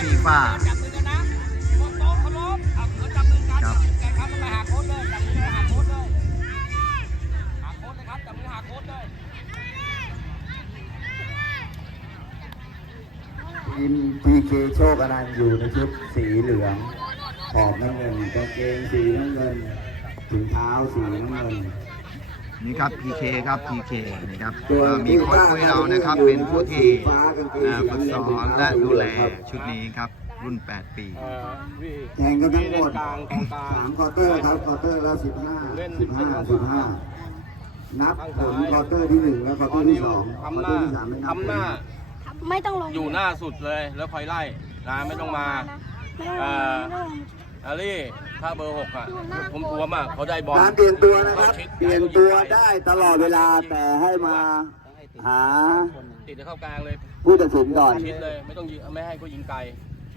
ฟีฟ่าจับมือกันนะโต๊ะเคารพเอาเอาจับมือกันครับแกครับไปหาโค้ชเลยจับมือไปหาโค้ชเลยหาโค้ชเลยครับจับมือหาโค้ชเลยทีมพีเคโชคอนันต์อยู่ในชุดสีเหลือง ขอบน้ำเงินกางเกงสีน้ำเงินถุงเท้าสีน้ำเงิน นี่ครับ PK ครับ PK นะครับตัวก็มีโค้ชคุยเรานะครับ เป็นผู้ที่เอ่อฝึกสอนและดูแลชุดนี้ครับ รุ่น 8 ปี แข่งกันทั้งหมดกลางกองกลางสามควอเตอร์ครับควอเตอร์ละสิบห้าสิบห้าสิบห้านับผลควอเตอร์ที่หนึ่งและควอเตอร์ที่สองควอทำหเตอน้าร์ที่สามไม่นับทำหน้า ไม่ต้องลง อยู่หน้าสุดเลยแล้วคอยไล่นะไม่ต้องมาไม่ต้องลงเอ่อไม่ต้องลงอาลี่ถ้าเบอร์หกอะผมทวมอะเขาได้บอลการเปลี่ยนตัวนะครับ เปลี่ยนตัวได้ตลอดเวลาแต่ให้มาหาติดเข้ากลางเลยผู้ตัดสินก่อนชิดเลยไม่ต้องยิงไม่ให้เขายิงไกล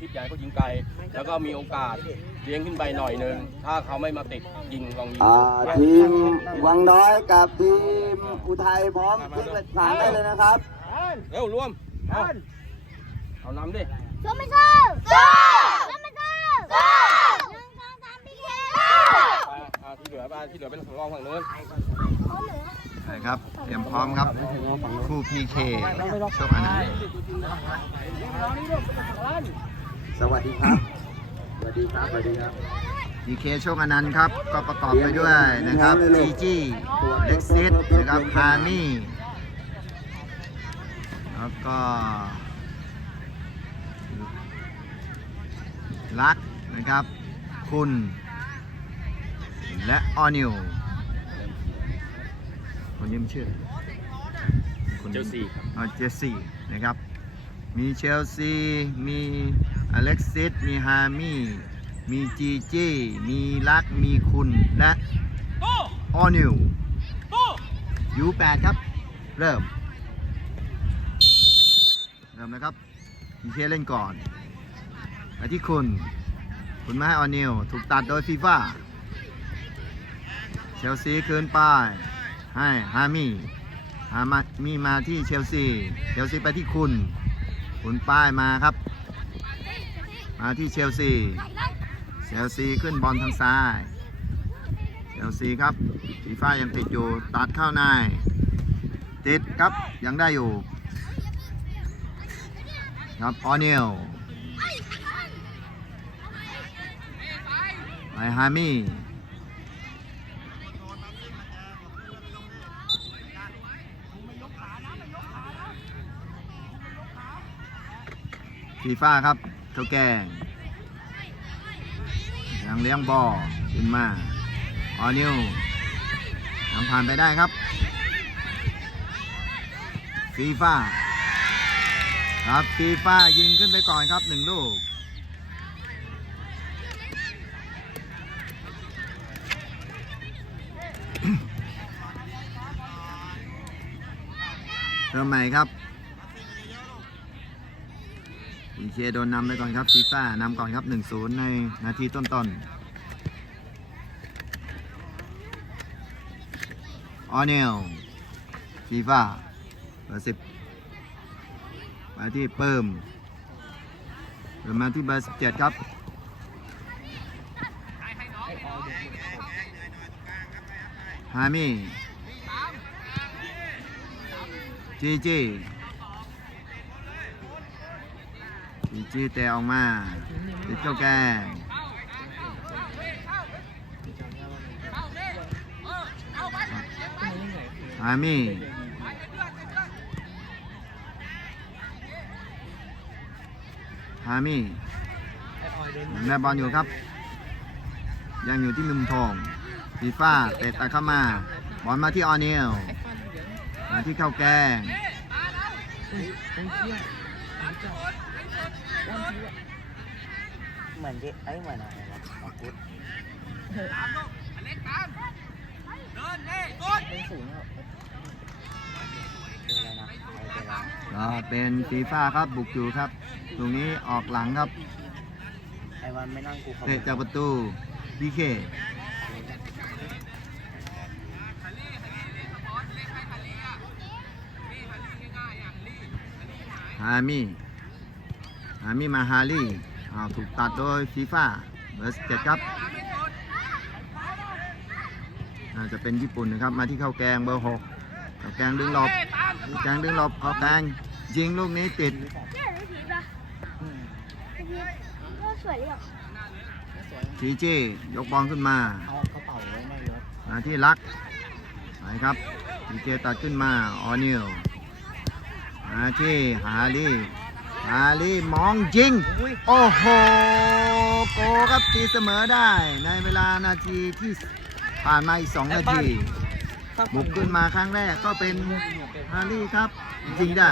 ทิศใหญ่เขายิงไกล แล้วก็มีโอกาสเลี้ยงขึ้นไปหน่อยนึง ถ้าเขาไม่มาติดยิงลองยิงอ่าทีมวังน้อยกับทีมอุทัยพร้อมขึ้นไปสามได้เลยนะครับ เร็วรวมเอาเอานำดิ สู้ไม่สู้สู้สู้ไม่สู้สู้หนึ่งสองสามพีเค ไปอ่า ที่เหลือไปที่เหลือเป็นสำรองฝั่งนู้นใช่ครับ เตรียมพร้อมครับคู่ PK โชคอนันต์สวัสดีครับ สวัสดีครับ สวัสดีครับ PK โชคอนันต์ครับ ก็ประกอบไปด้วยนะครับ GG เล็กซิสนะครับฮามี่แล้วก็ลักนะครับ คุณ และออนิวคนยืมชื่อคนเจลซีอ๋อเจสซี่นะครับ มีเชลซี มีอเล็กซิส มีฮามี่ มีจีจี้มีลัก มีคุณ และออนิวยูแปดครับ เริ่ม เริ่มนะครับ มีเคเล่นก่อนไปที่คุณ คุณมาให้ออนิว ถูกตัดโดยฟีฟ่า เชลซีคืนไป้าย ให้ฮามี่ฮามามีมาที่เชลซี เชลซีไปที่คุณ คุณป้ายมาครับ มาที่เชลซี เชลซีขึ้นบอลทางซ้าย เชลซีครับฟีฟ่ายังติดอยู่ ตัดเข้าใน ติดครับ ยังได้อยู่ ครับออเนิลไปฮามี่ ฟีฟ่าครับเท่าแก่ยังเลี้ยงบอลขึ้นมาออนิวยังผ่านไปได้ครับฟีฟ่าครับฟีฟ่ายิงขึ้นไปก่อนครับหนึ่งลูกเริ่มใหม่ครับ พี เคโดนนำไปก่อนครับฟีฟ่านำก่อนครับ 1-0 ในนาทีต้นๆออเนลฟีฟ่าเบอร์สิบมาที่เปิ่มเดินมาที่เบอร์สิบเจ็ดครับฮามี่จีจี จีเตะออกมา ติดเจ้าแกงฮามี่ฮามี่ยังได้บอลอยู่ครับ ยังอยู่ที่มุมทองฟีฟ่าเตะตัดเข้ามา บอลมาที่ออเนียลมาที่เข้าแกง เหมือนที่ไอ้เหมือนอะไรวะออกุดเป็นสูงอเป็นอะไรนะไอ้เป็นอะไรนะก็เป็นฟีฟ่าครับบุกอยู่ครับ ตรงนี้ออกหลังครับไอ้วันไม่นั่งกูเขาเตะจากประตูพีเคฮามี่ ฮามิมาฮารีาถูกตัดโดยฟีฟ่าเบอร์สเจ็ดครับน่าจะเป็นญี่ปุ่นนะครับ มาที่เข้าแกงเบอร์หกเข้าแกงดึงหลบเข้าแกงดึงหลบเข้าแกงยิงลูกนี้ติดทีเลยอะทีจี้ยกบอลขึ้นมาอมาที่ลักไปครับทีเจตัดขึ้นมาออนิวมาที่ฮารี ฮารีมองยิงอุ้ยโอ้โห โกครับตีเสมอได้ในเวลานาทีที่ผ่านมาอีก 2 นาทีบุกขึ้นมาครั้งแรกก็เป็นฮารี่ครับยิงได้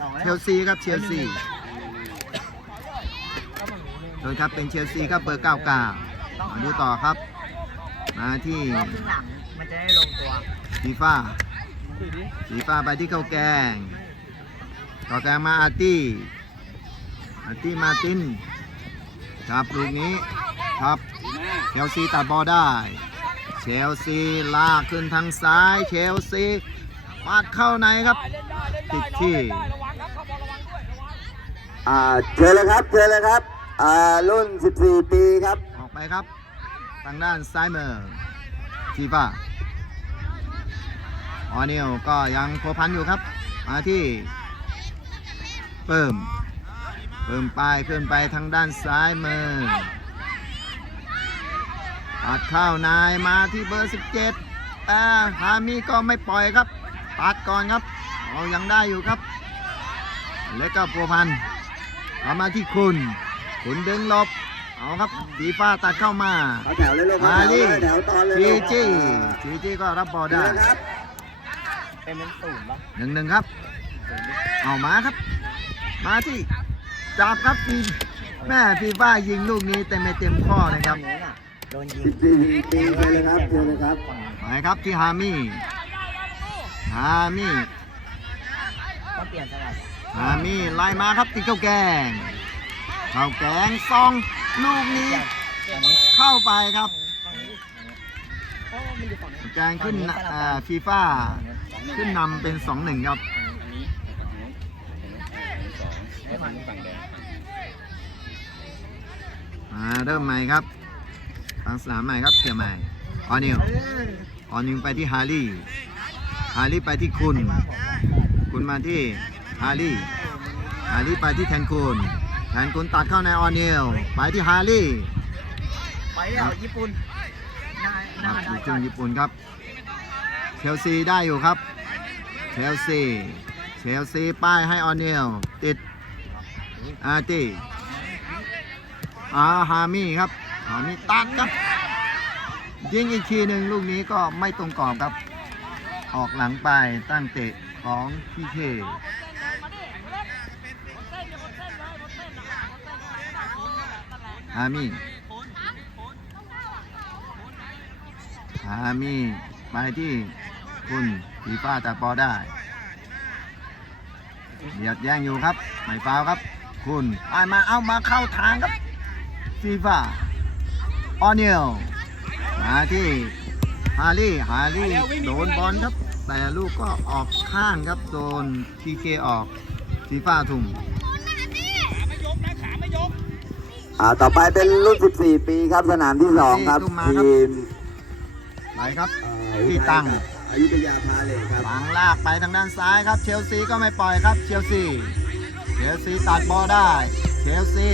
สองเชลซีครับเชลซีโดยครับเป็นเชลซีครับเบอร์99มาดูต่อครับ มาที่รอบครึ่งหลังมันจะได้ลงตัวฟีฟ่าฟีฟ่าไปที่เข้าแกง ต่อแกงมาอาร์ตี้อาร์ตี้มาร์ตินครับลูกนี้ครับเชลซีตัดบอลได้ เชลซีลากขึ้นทางซ้าย เชลซีปาดเข้าในครับติดที่อ่าเชิญเลยครับเชิญเลยครับอ่ารุ่น 14 ปีครับ ออกไปครับ ทางด้านซ้ายมือฟีฟ่าออนิลก็ยังพัวพันอยู่ครับ มาที่ เปิ่มเปิ่มไปขึ้นไปทางด้านซ้ายมือตัดเข้านายมาที่เบอร์ 17แต่ฮามีก็ไม่ปล่อยครับตัดก่อนครับเรายังได้อยู่ครับ แล้วก็พัวพันเอามาที่คุณ คุณดึงหลบเอาครับฟีฟ้าตัดเข้ามาเอาแถวเลยลูกมาเอาแถวดิเลยแถวตอนเลยจีลูกจี้จีจี้ก็รับบอลเชิได้ญเลยครับเป็นเป็นศูนย์ปะหนึ่งหนึ่งครับ เอามาครับ มาที่จับครับฟีแม่ฟีฟ้ายิงลูกนี้เต็มไม่เต็มข้อนะครับโดนยิง14ปีเชิญเลยครับเชิญเลยครับไปครับที่ฮามี่ฮามี่ต้องเปลี่ยนสลับฮามี่ไล่มาครับติดข้าวแกงข้าวแกงซองลูกนี้ เข้าไปครับฝั่งนี้เอ่อยู่ฝั่งนี้แกงขึ้นฟีฟ่าขึ้นนำเป็น 2-1 ครับ แล้วฝั่งฝั่งแดงมาเริ่มใหม่ครับทางสนามใหม่ครับเกียร์ใหม่ออนิวเออออนิวไปที่ฮารี่ฮารี่ไปที่คุณ คุณมาที่ฮารี่ฮารี่ไปที่แทนคุณแทนคุณตัดเข้าในออนิวไปที่ฮารี่ไปแล้วญี่ปุ่นได้คได้รับได้ลูกคก่รึ่องนญี่ปุ่นครับเชลซีได้อยู่ครับเชลซีเชลซีป้ายให้ออนิวติด อาร์ตี้อาฮามีครับฮามีตัดครับ ยิงอีกทีหนึ่งลูกนี้ก็ไม่ตรงกรอบครับ ออกหลังไปตั้งเตะของพีเคฮามีฮามีไปที่คุณฟีฟ้าตัดบอได้เบียดแย่งอยู่ครับ ไม่ฟาวครับ คุณไปมาเอามาเข้าทางครับฟีฟ่าออนิลมาที่ฮารี่ฮารี่โดนบอลครับ แต่ลูกก็ออกข้างครับโดนพีเคออกฟีฟ่าทุ่มอ่าต่อไปเป็นรุ่น 14 ปีครับสนามที่ 2 ครับทีมไปครับเอ่อที่ตั้งอยุธยาพาเลทครับหลังลากไปทางด้านซ้ายครับ เชลซีก็ไม่ปล่อยครับเชลซี เชลซีตัดบอลได้เชลซี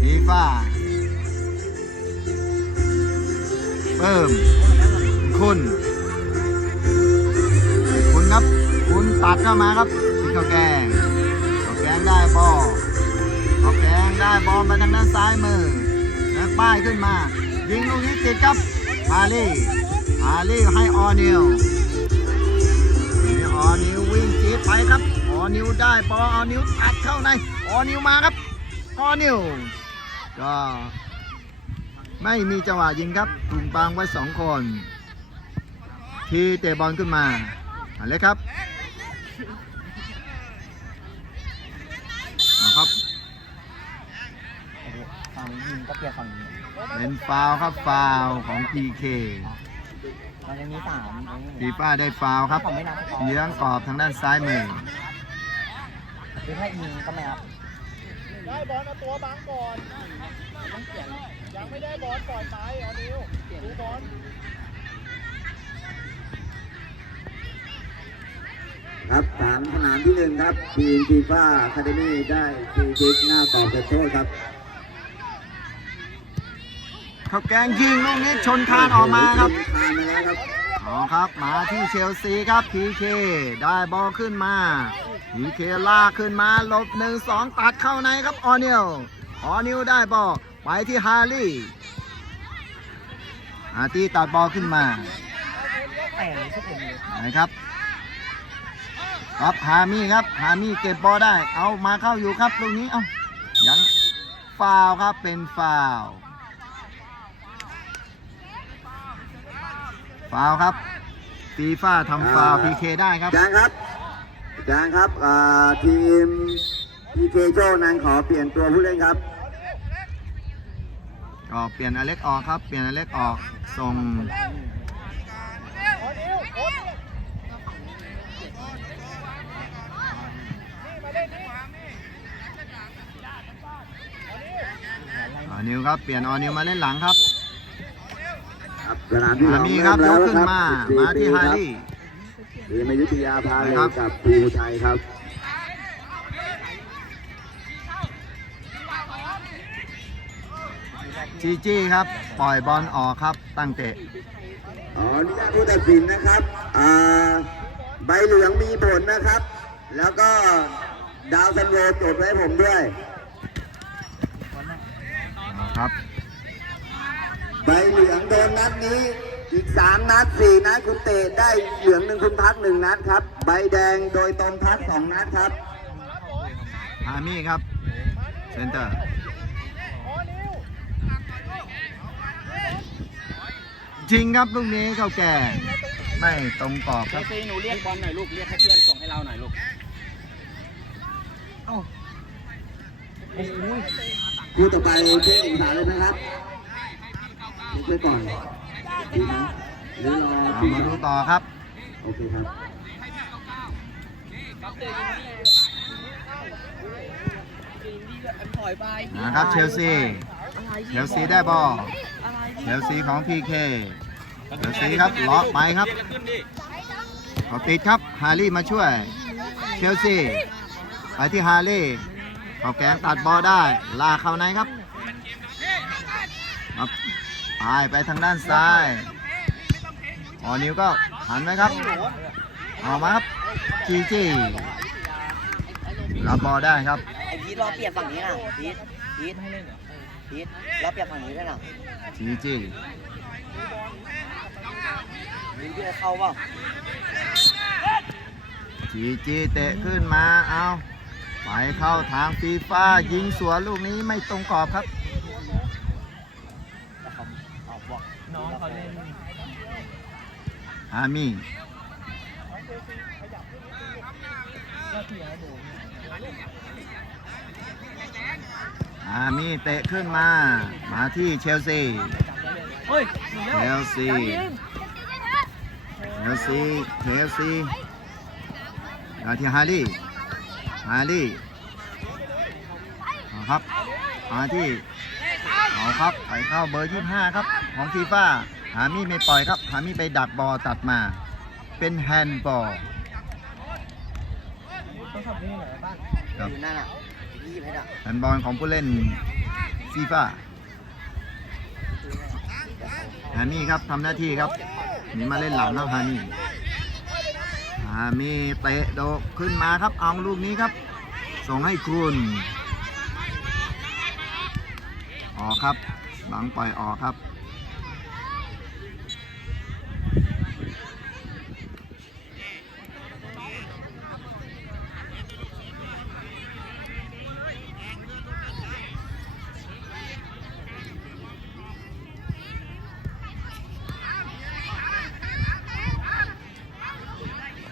ฟีฟ่าเพิ่มคุณ คุณครับ คุณตัดเข้ามาครับที่ข้าวแกงข้าวแกงได้บอลข้าวแกงได้บอลไปทางด้านซ้ายมือ แล้วป้ายขึ้นมา ยิงลูกนี้ติดครับฮารี่ฮารี่ให้ออนิวนี่ออนิววิ่งจีไปครับ ออนิวได้บอลออนิวตัดเข้าในออนิวมาครับออนิวก็ไม่มีจังหวะยิงครับถูกบังไว้สองคน ทีเตะบอลขึ้นมาเอาเลยครับเอาครับฝั่งนี้ยิงก็เปลี่ยนฝั่งนี้เป็นฟาวล์ครับฟาวล์ของ PK มันยังมีสามอันนี้ฟีฟ่าได้ฟาวล์ครับผมไม่นับเยื้องกรอบทางด้านซ้ายมือ คือถ้ายิงก็ไม่นับได้บอลเอาตัวบังก่อนต้องเปลี่ยนยังไม่ได้บอลปล่อยไปเอานิวดูบอลครับสามสนามที่หนึ่งครับทีมฟีฟ่าคาเดมี่ได้ฟรีคิกหน้ากรอบเขตโทษครับเขาแกงยิงลูกนี้ชนคานออกมาครับคานมาแล้วครับอ๋อครับ มาที่เชลซีครับพีเคได้บอลขึ้นมา พีเคลากขึ้นมาหลบหนึ่งสองตัดเข้าในครับออนิลออนิลได้บอลไปที่ฮาร์ลี่อาร์ตี้ตัดบอลขึ้นมาแต่งชุดเอ็มเลยนะครับครับฮามี่ครับฮามี่เก็บบอลได้ เอามาเข้าอยู่ครับตรงนี้เอายังฟาวล์ครับเป็นฟาวล์ฟาวล์ครับฟีฟ่าทำฟาวพีเคได้ครับอาจารย์ครับอา จารย์ครับอ่าทีมพีเคโชนันขอเปลี่ยนตัวผู้เล่นครับก็เปลี่ยนอเล็กออกครับ เปลี่ยนอเล็กออกส่งเอานิวโอ๊ตนี่มาเล่นนี่ออนิวครับ เปลี่ยนออนิวมาเล่นหลังครับ ครับสนามที่สฮาองมี่ครับยเริ่กมขึ้นแล้วมาครับมาที่14ฮาครับรี่ ทีมอยุธยาพาเลครัยบกับภูไทยครับจีจี้ครับ ปล่อยบอลออกครับ ตั้งเตะอ๋อนี่ผู้ตัดสินนะครับอ่าใบเหลืองมีผลนะครับ แล้วก็ดาวซันโวจดไว้ผมด้วยเอาครับ ใบเหลืองโดนนัดนี้ อีกสามนัดสี่นัดคุณเตะได้เหลืองหนึ่งคุณพักหนึ่งนัดครับ ใบแดงโดยตรงพักสองนัดครับฮามี่ครับ เซนเตอร์เอานิวจริงครับลูกนี้เข้าแก่ ไม่ตรงกรอบเชครับ ลซีหนูเรียกบอลหน่อยลูก เรียกให้เพื่อนส่งให้เราหน่อยลูก เอ้าโอ้โหคู่ต่อไปเชื่อเอกสารเลยนะครับเช็คไว้ก่อน ดีไหมหรือรอเอาพี่มาดูต่อครับ โอเคครับถอยไปนะครับเชลซี เชลซีได้บอล เชลซีของพีเค เชลซีครับล็อกไปครับเขาติดครับ ฮารี่มาช่วย เชลซี ไปที่ฮารี่เขาแกงตัดบอลได้ ลากเข้าในครับครับ ไปไปทางด้านซ้ายออนิวก็หันไหมครับออกมาครับจีจีรับบอลได้ครับไอ้พีทรอเปลี่ยนฝั่งนี้นะพีทพีทให้เล่นเหรอพีทรอเปลี่ยนฝั่งนี้ด้วยนะจีจีพีทจะเข้าเปล่าจีจีเตะขึ้นมาเอาไปเข้าทางฟีฟ่ายิงสวนลูกนี้ไม่ตรงกรอบครับ แต่เขาเอาบอกน้องเขาเล่น อามี่ก็เทียให้ดูอามี่เตะขึ้นมา มาที่เชลซีเฮ้ยเชลซีเชลซีเชลซีมาที่ฮารี่ฮารี่เอาครับมาที่เอาครับไปเข้าเบอร์ 25 ครับ ของฟีฟ่า ฮามี่ไม่ปล่อยครับฮามี่ไปดักบอลตัดมา เป็นแฮนด์บอลครับอยู่นั่นอะยี่สิบเอ็ดอะแฮนด์บอลของผู้เล่นฟีฟ่าฮามี่ครับทำหน้าที่ครับนี่มาเล่นหลังแล้วฮามี่ฮามี่เตะโดดขึ้นมาครับเอาลูกนี้ครับ ส่งให้คุณออกครับ หลังปล่อยออกครับ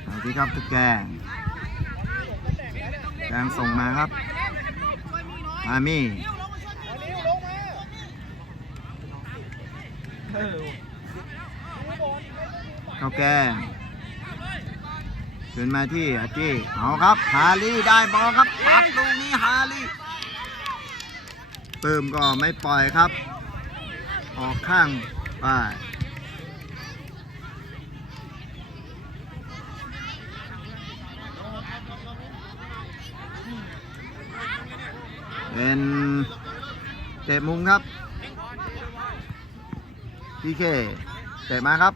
เอาที่ครับทุก แกงแกงส่งมาครับอามี่เอาวลงมาเข้าแกงขึ้นมาที่อาจี้เอาครับ ฮารี่ได้บอลครับปัดลูกนี้ฮารี่เปิมก็ไม่ปล่อยครับ ออกข้างไป เป็นเตะมุมครับพีเคเตะมาครับ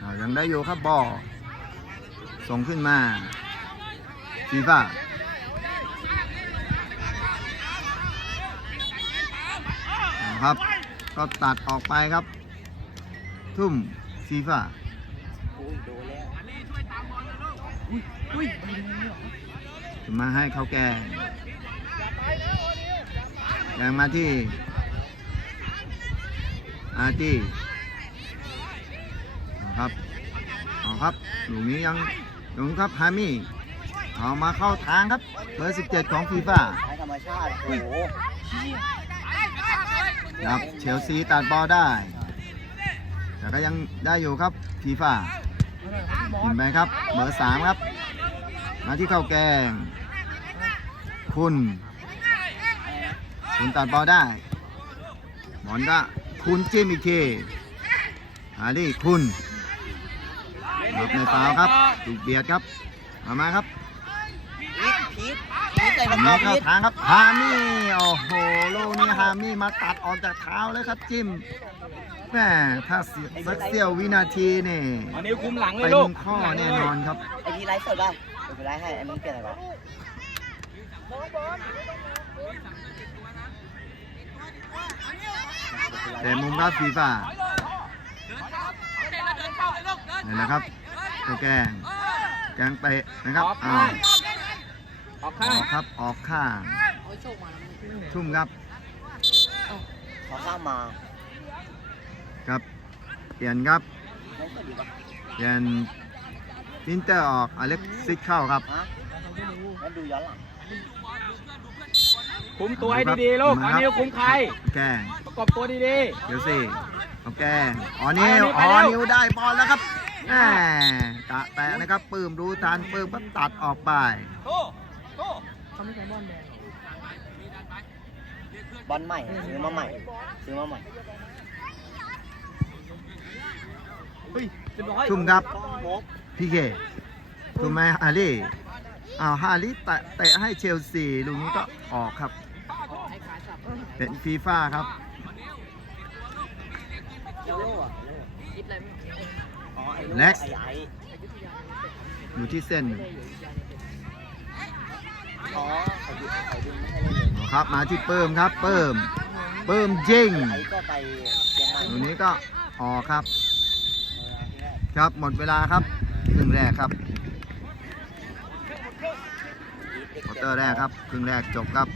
อ่ายังได้อยู่ครับบอลส่งขึ้นมาฟีฟ่าครับ ก็ตัดออกไปครับ ทุ่มฟีฟ่าอุ้ยโดนแล้วจะ มาให้เขาแกงแกงมาที่อาร์ตี้ครับเอาครับอยู่นี้ยังอยู่ครับฮามี่เอามาเข้าทางครับ เบอร์ 17 ของฟีฟ่าธรรมชาติโอ้โหครับเชลซีตัดบอลได้ แต่ก็ยังได้อยู่ครับฟีฟ่าเห็นไหมครับ เบอร์ 3 ครับ มาที่เข้าแกง คุณ คุณตัดบอลได้บอลก็คุณจิ้มอีกทีฮารี่คุณรับในฟาวล์ครับถูกเบียดครับมามาครับพีทพีทพีทใส่อัตะนกร้นี้อเข้าพีททางครับฮามี่โอ้โหลูกนี้ฮามี่มาตัดออกจากเท้าเลยครับจิ้มแม่ถ้าเสียสักเสี้ยววินาทีนี่อันนี้คุมหลังเลเป็ยนลูกข้อแน่นอนครับไอ้พีไลฟ์สดป่ะ เดี๋ยวไปไลฟ์ให้ไอ้มึงเปลี่ยนอะไรวะแต่มุมรับฟีฟ่านี่นแหละครับตัวแกงแกงไปนะครับออกอ้าข้างวออกอข้างอกครับออกข้างทุ่มครับขอข้ามมาครับเปลี่ยนครับไม่ค่อยดีป่ะเปลี่ยน อินเตอร์ออกอเล็กซิกเข้าครับฮะแล้วดูย้อนหลังคุมตัวให้ดีๆลูกอันนี้คุมใครแกงประกบตัวดีเดี๋ยวสิเอาแกงอ๋อนิวไปอ๋อแล้วนิวได้บอลแล้วครับแหมกะแตะนะครับปื้มรู้ทันปื้มก็ตัดออกไปๆโตโตบอลใหม่ซื้อมาใหม่ซื้อมาใหม่ทุ่มครับต้องมก พี่เคถูกไหมฮารี่อ้าวฮารี่เตะเตะให้เชลซีลูกนี้ก็ออกครับ เป็นฟีฟ่าครับเยลโล่อะอ๋อไอ้ลูกเล็กไอ้ไอ้อยู่ที่เส้นอ๋อเขาดึงเขาดึงไม่ให้เล่นเลยเอาครับมาที่เปิมครับ เปิมเปิมยิงไอ้ก็ไปเชียงใหม่ลูกนี้ก็ออกครับ ครับหมดเวลาครับครึ่ง แรกครับควอเตอร์แรกครับ ครึ่งแรกจบครับ